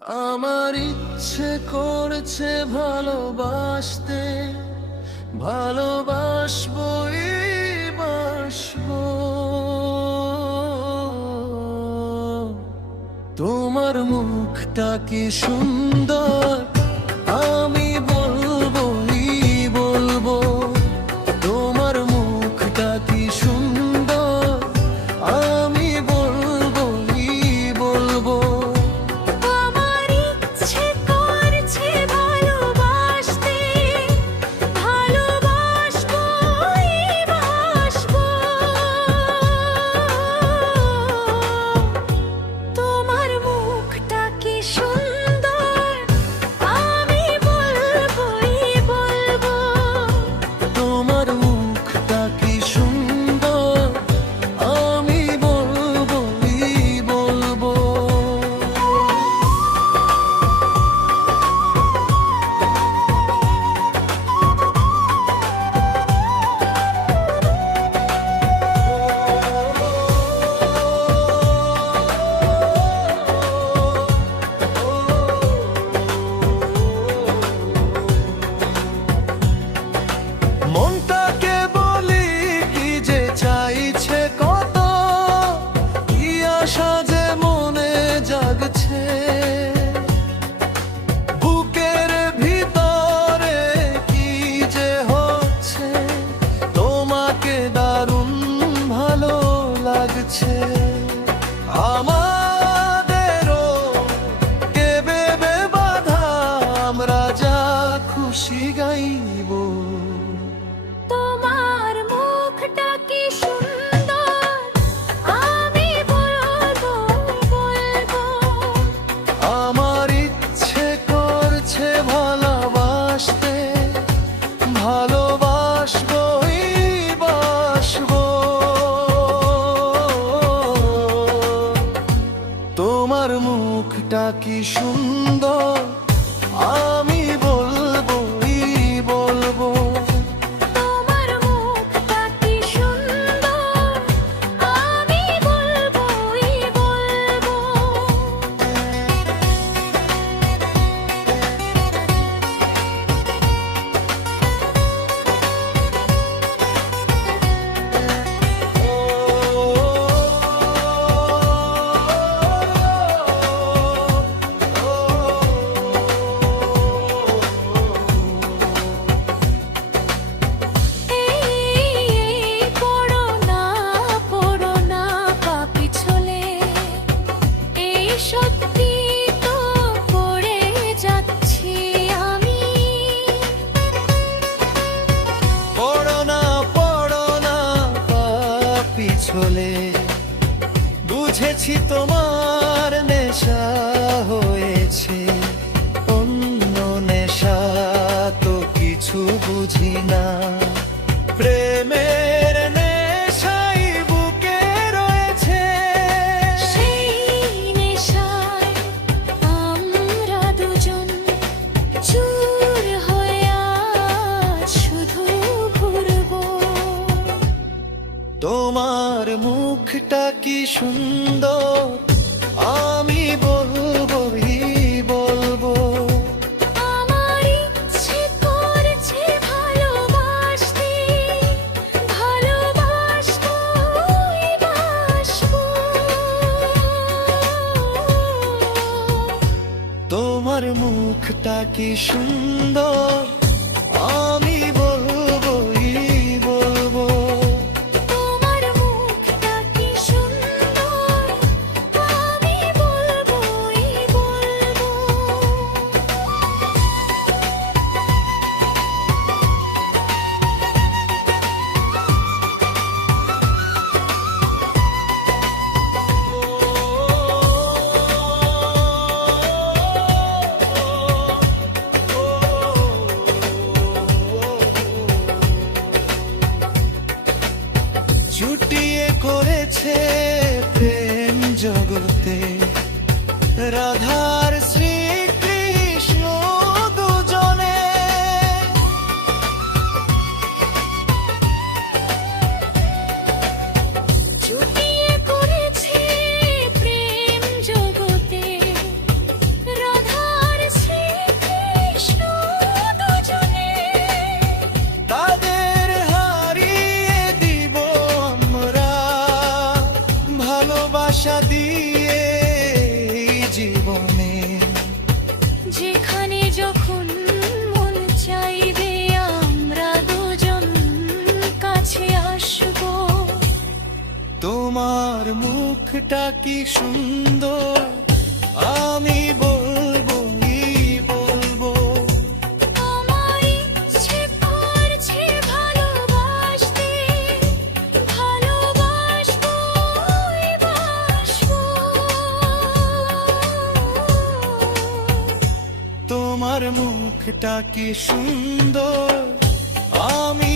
আমার ইচ্ছে করছে ভালোবাসতে, ভালোবাসবই বাসবো। তোমার মুখটা কি সুন্দর, আমি বলবোই বলবো। তোমার মুখটা কি সুন্দর, আমি বলবোই বলবো। আমার ইচ্ছে করছে ভালোবাসতে, ভালোবাসবই বাসবো। তোমার মুখটা কি সুন্দর, আমি বলবোই বলবো। তোমার মুখটা কি সুন্দর, আমি বলবোই বলবো। মনটাকে বলি কি যে চাইছে কত, কি আশা যে মনে জাগছে। বুকের ভিতরে কি যে হচ্ছে, তোমাকে দারুণ ভালো লাগছে। আমাদেরও কে ভেবে বাঁধা, আমরা যা খুশি গাইবো। তোমার মুখটা কি সুন্দর, আমি বলবো বলবো। আমার ইচ্ছে করছে ভালোবাসতে, ভালোবাসবই বাসবো। তোমার মুখটা কি সুন্দর, আমি বলবোই বলবো। তোমার মুখটা কি সুন্দর, আমি বলবোই বলবো। এই পড়ো না পাপি ছোলে, এই সত্যি তো পড়ে যাচ্ছি আমি। পড়ো না পিছলে, বুঝেছি তোমার নেশা হয়েছে। অন্য নেশা তো কিছু বুঝি না, প্রেমের নেশাই বুকে রয়েছে। সেই নেশায় আমরা দুজন চুর হয়ে আজ শুধু ঘুরবো। তোমার মুখটা কি সুন্দর, আমি বলবোই বলবো। আমার ইচ্ছে করছে ভালোবাসতে, ভালোবাসবই বাসবো। তোমার মুখটা কি সুন্দর, আমি বলবোই বলবো। তোমার মুখটা কি সুন্দর, আমি বলবোই বলবো। মুখটা কি সুন্দর, আমি বলবোই বলবো। আমার ইচ্ছে করছে ভালোবাসতে, ভালোবাসবোই বাসবো। তোমার মুখটা কি সুন্দর, আমি